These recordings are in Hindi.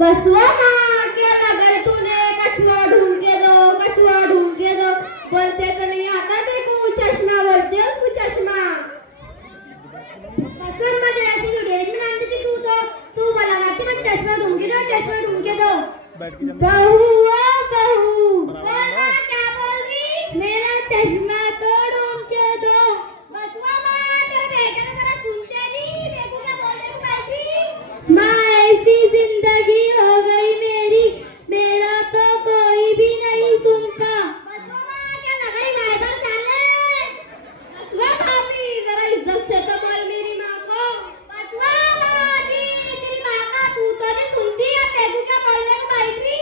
बसवा माँ क्या लगा तूने, कछुआ ढूंढ के दो, कछुआ ढूंढ के दो। बोलते तो नहीं आता देखो चश्मा, बोलते हो उसको चश्मा। बसवा माँ ऐसी जो डेट में मानती थी तू बोला करती मैं चश्मा ढूंढ के दो, चश्मा ढूंढ के दो। बहू बहू क्या बोल रही, मेरा चश्मा तो ढूंढ के दो। बसवा माँ तेरे बेटे को जरा सुनते नहीं, देखो क्या बोलने को बैठी। माँ ऐसी जिंदगी हो गई मेरी, मेरा तो कोई भी नहीं सुनता। बसवा माँ क्या लगाई नाइबर चले। बसवा भाभी जरा इज्जत से तो बोल मेरी माँ को। बसवा माँ जी तेरी माँ का तू तो नहीं सुनती है, देखो क्या बोलने को बैठी।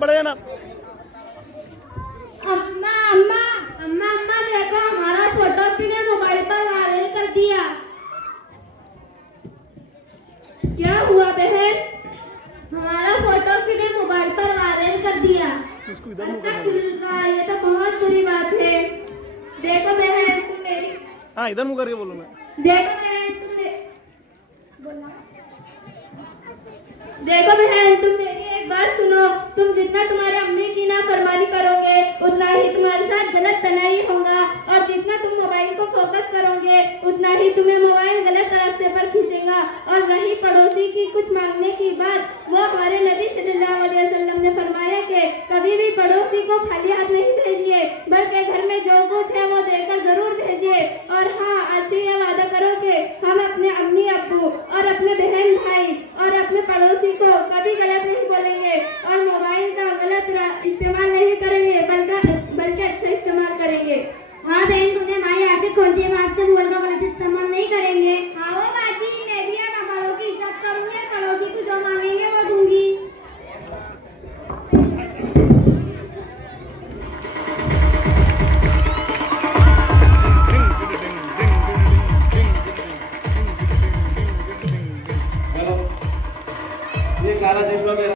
बढ़े ना। अम्मा अम्मा अम्मा अम्मा देखो हमारा फोटो किसने मोबाइल पर वायरल कर दिया। क्या हुआ बहन, हमारा फोटो किसने मोबाइल पर वायरल कर दिया। इसको इधर मुंह ये तो बहुत बुरी बात है। देखो बहन तुम मेरी, हाँ इधर मुंह करके बोलो मैं। देखो बहन देखो बहन तुम मेरी एक बात सुनो, तुम जितना तुम्हारे अम्मी की नाफरमानी करोगे उतना ही तुम्हारे साथ गलत तनाई होगा, और जितना तुम मोबाइल को फोकस करोगे उतना ही तुम्हें मोबाइल गलत रास्ते पर खींचेगा। और रही पड़ोसी की कुछ मांगने की बात, वो हमारे नबी सल्लल्लाहु अलैहि वसल्लम ने फरमाया कि कभी भी पड़ोसी को खाली हाथ नहीं भेजिए, बल्कि घर में जो कुछ है वो देकर जरूर भेजिए। और हाँ आज से यह वादा करो कि हम अपने अम्मी अब्बू और अपने बहन भाई और अपने पड़ोसी को कभी गलत नहीं बोलेंगे और मोबाइल का गलत इस्तेमाल नहीं करेंगे, बल्कि अच्छा इस्तेमाल करेंगे। हाँ बहन तुमने हमारी आंखें खोल दी, हम आज से मोबाइल का गलत इस्तेमाल नहीं करेंगे। हाँ वो बाजी मैं भी अपना बड़ों की इज्जत करूंगी, पड़ोसी को जो मांगेंगे वो दूंगी। काला चश्मा मेरा